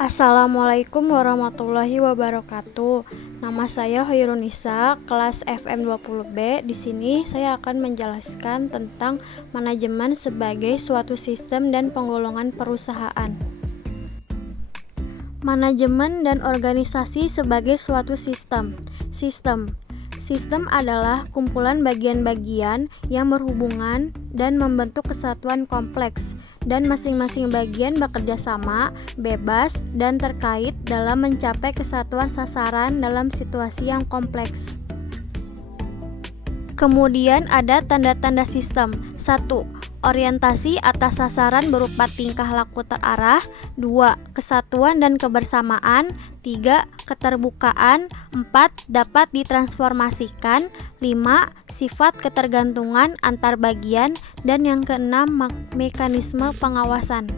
Assalamualaikum warahmatullahi wabarakatuh. Nama saya Hoirunisa, kelas FM 20B. Di sini saya akan menjelaskan tentang manajemen sebagai suatu sistem dan penggolongan perusahaan. Manajemen dan organisasi sebagai suatu sistem. Sistem adalah kumpulan bagian-bagian yang berhubungan dan membentuk kesatuan kompleks, dan masing-masing bagian bekerja sama, bebas, dan terkait dalam mencapai kesatuan sasaran dalam situasi yang kompleks. Kemudian ada tanda-tanda sistem. 1. Orientasi atas sasaran berupa tingkah laku terarah. 2. Kesatuan dan kebersamaan. 3. Keterbukaan. 4. Dapat ditransformasikan. 5. Sifat ketergantungan antar bagian. Dan yang keenam, mekanisme pengawasan.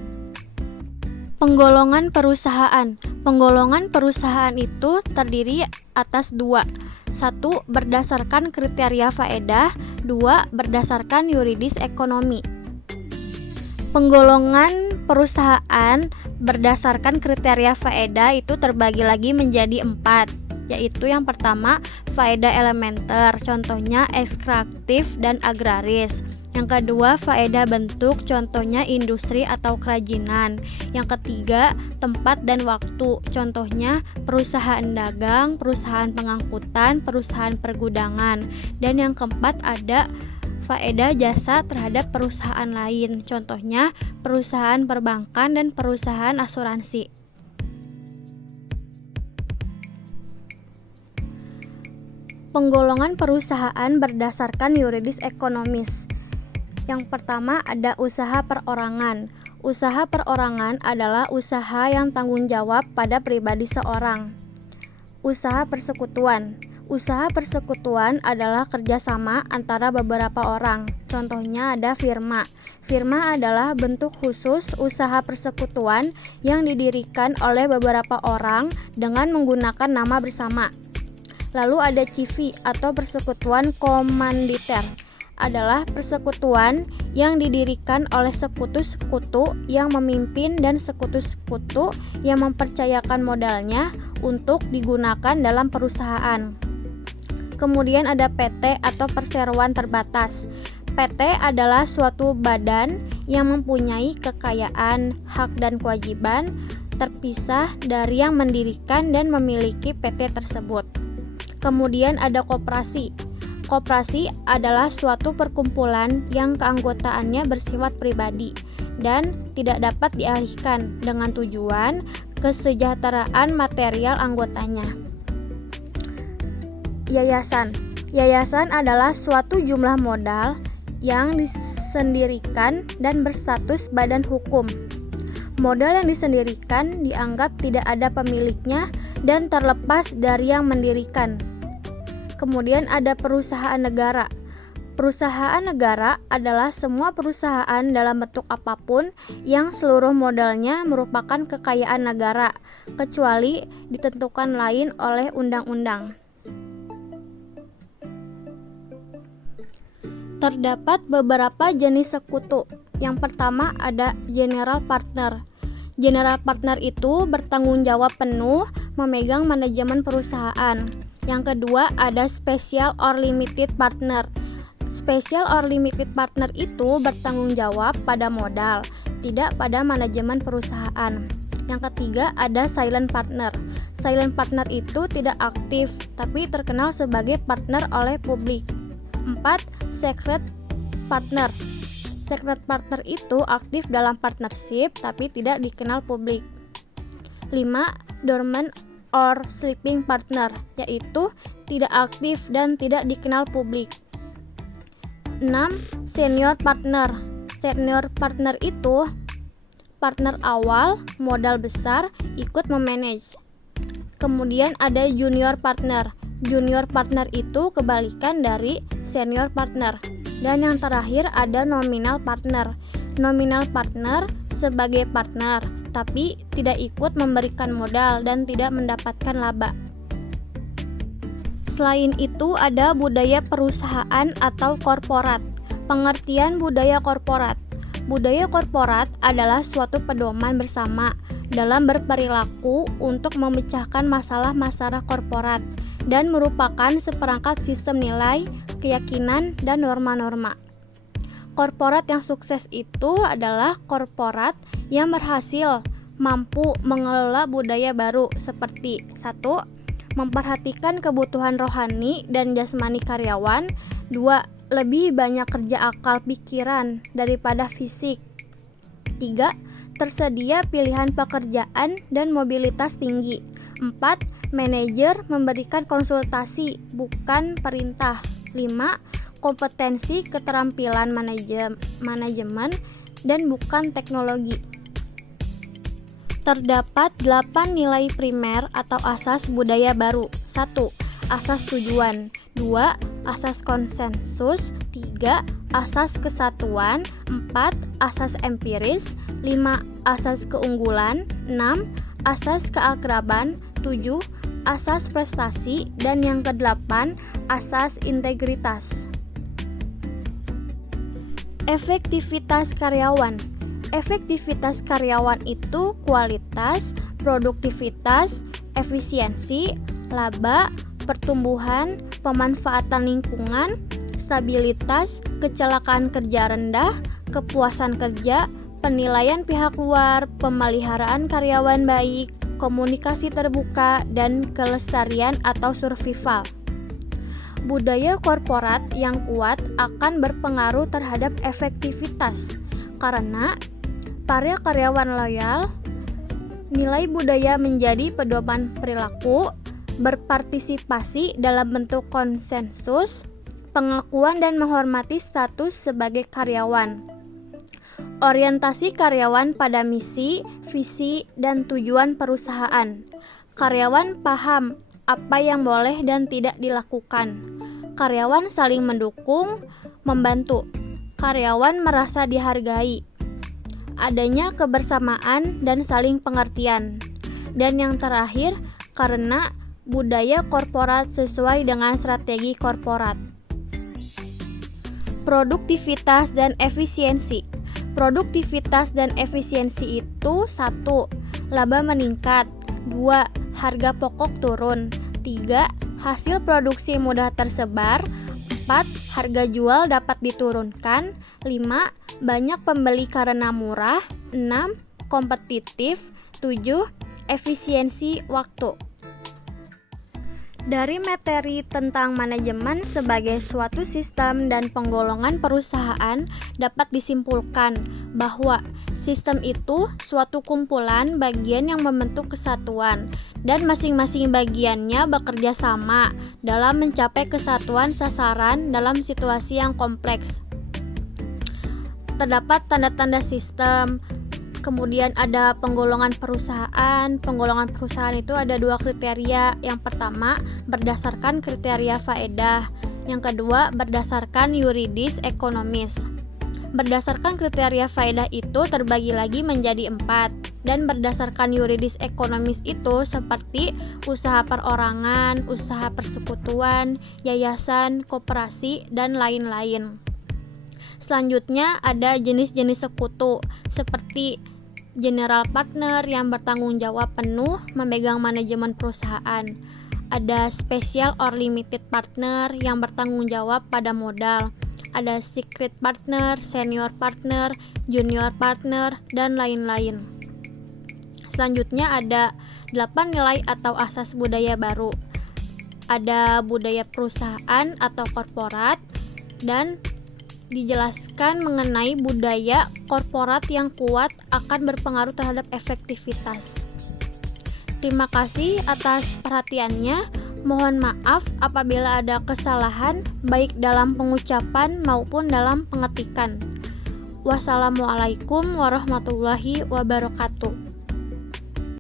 Penggolongan perusahaan. Penggolongan perusahaan itu terdiri atas 2. 1. Berdasarkan kriteria faedah. 2. Berdasarkan yuridis ekonomi. Penggolongan perusahaan berdasarkan kriteria faedah itu terbagi lagi menjadi 4, yaitu yang pertama faedah elementer, contohnya ekstraktif dan agraris. Yang kedua, faedah bentuk, contohnya industri atau kerajinan. Yang ketiga, tempat dan waktu, contohnya perusahaan dagang, perusahaan pengangkutan, perusahaan pergudangan. Dan yang keempat, ada faedah jasa terhadap perusahaan lain, contohnya perusahaan perbankan dan perusahaan asuransi. Penggolongan perusahaan berdasarkan yuridis ekonomis. Yang pertama ada usaha perorangan. Usaha perorangan adalah usaha yang tanggung jawab pada pribadi seorang. Usaha persekutuan. Usaha persekutuan adalah kerjasama antara beberapa orang. Contohnya ada firma. Firma adalah bentuk khusus usaha persekutuan yang didirikan oleh beberapa orang dengan menggunakan nama bersama. Lalu ada CV atau persekutuan komanditer. Adalah persekutuan yang didirikan oleh sekutu-sekutu yang memimpin dan sekutu-sekutu yang mempercayakan modalnya untuk digunakan dalam perusahaan. Kemudian ada PT atau perseroan terbatas. PT adalah suatu badan yang mempunyai kekayaan, hak dan kewajiban terpisah dari yang mendirikan dan memiliki PT tersebut. Kemudian ada koperasi. Koperasi adalah suatu perkumpulan yang keanggotaannya bersifat pribadi dan tidak dapat dialihkan dengan tujuan kesejahteraan material anggotanya. Yayasan. Yayasan adalah suatu jumlah modal yang disendirikan dan berstatus badan hukum. Modal yang disendirikan dianggap tidak ada pemiliknya dan terlepas dari yang mendirikan. Kemudian ada perusahaan negara. Perusahaan negara adalah semua perusahaan dalam bentuk apapun yang seluruh modalnya merupakan kekayaan negara, kecuali ditentukan lain oleh undang-undang. Terdapat beberapa jenis sekutu. Yang pertama ada general partner. General partner itu bertanggung jawab penuh memegang manajemen perusahaan. Yang kedua ada special or limited partner. Special or limited partner itu bertanggung jawab pada modal, tidak pada manajemen perusahaan. Yang ketiga ada silent partner. Silent partner itu tidak aktif, tapi terkenal sebagai partner oleh publik. 4. Secret partner. Secret partner itu aktif dalam partnership, tapi tidak dikenal publik. 5. Dormant or sleeping partner, yaitu tidak aktif dan tidak dikenal publik. 6. Senior partner. Senior partner itu partner awal, modal besar, ikut memanage. Kemudian ada junior partner. Junior partner itu kebalikan dari senior partner. Dan yang terakhir ada nominal partner. Nominal partner sebagai partner, tapi tidak ikut memberikan modal dan tidak mendapatkan laba. Selain itu ada budaya perusahaan atau korporat. Pengertian budaya korporat. Budaya korporat adalah suatu pedoman bersama dalam berperilaku untuk memecahkan masalah-masalah korporat dan merupakan seperangkat sistem nilai, keyakinan, dan norma-norma. Korporat yang sukses itu adalah korporat yang berhasil mampu mengelola budaya baru seperti 1. Memperhatikan kebutuhan rohani dan jasmani karyawan. 2. Lebih banyak kerja akal pikiran daripada fisik. 3. Tersedia pilihan pekerjaan dan mobilitas tinggi. 4. Manajer memberikan konsultasi, bukan perintah. 5. Kompetensi keterampilan manajemen dan bukan teknologi. Terdapat 8 nilai primer atau asas budaya baru. 1. Asas tujuan. 2. Asas konsensus. 3. Asas kesatuan. 4. Asas empiris. 5. Asas keunggulan. 6. Asas keakraban. 7. Asas prestasi. Dan yang ke-8, asas integritas. Efektivitas karyawan. Efektivitas karyawan itu kualitas, produktivitas, efisiensi, laba, pertumbuhan, pemanfaatan lingkungan, stabilitas, kecelakaan kerja rendah, kepuasan kerja, penilaian pihak luar, pemeliharaan karyawan baik, komunikasi terbuka, dan kelestarian atau survival. Budaya korporat yang kuat akan berpengaruh terhadap efektivitas karena para karyawan loyal, nilai budaya menjadi pedoman perilaku, berpartisipasi dalam bentuk konsensus, pengakuan dan menghormati status sebagai karyawan. Orientasi karyawan pada misi, visi, dan tujuan perusahaan. Karyawan paham apa yang boleh dan tidak dilakukan. Karyawan saling mendukung, membantu. Karyawan merasa dihargai. Adanya kebersamaan dan saling pengertian. Dan yang terakhir, karena budaya korporat sesuai dengan strategi korporat. Produktivitas dan efisiensi. Produktivitas dan efisiensi itu 1. Laba meningkat. 2. Harga pokok turun. 3. Hasil produksi mudah tersebar. 4. Harga jual dapat diturunkan. 5. Banyak pembeli karena murah. 6. Kompetitif. 7. Efisiensi waktu. Dari materi tentang manajemen sebagai suatu sistem dan penggolongan perusahaan dapat disimpulkan bahwa sistem itu suatu kumpulan bagian yang membentuk kesatuan dan masing-masing bagiannya bekerja sama dalam mencapai kesatuan sasaran dalam situasi yang kompleks. Terdapat tanda-tanda sistem. Kemudian ada penggolongan perusahaan. Penggolongan perusahaan itu ada 2 kriteria. Yang pertama, berdasarkan kriteria faedah. Yang kedua, berdasarkan yuridis ekonomis. Berdasarkan kriteria faedah itu terbagi lagi menjadi 4. Dan berdasarkan yuridis ekonomis itu seperti usaha perorangan, usaha persekutuan, yayasan, koperasi, dan lain-lain. Selanjutnya ada jenis-jenis sekutu seperti general partner yang bertanggung jawab penuh memegang manajemen perusahaan. Ada special or limited partner yang bertanggung jawab pada modal. Ada secret partner, senior partner, junior partner, dan lain-lain. Selanjutnya ada 8 nilai atau asas budaya baru. Ada budaya perusahaan atau korporat dan dijelaskan mengenai budaya korporat yang kuat akan berpengaruh terhadap efektivitas. Terima kasih atas perhatiannya. Mohon maaf apabila ada kesalahan baik dalam pengucapan maupun dalam pengetikan. Wassalamualaikum warahmatullahi wabarakatuh.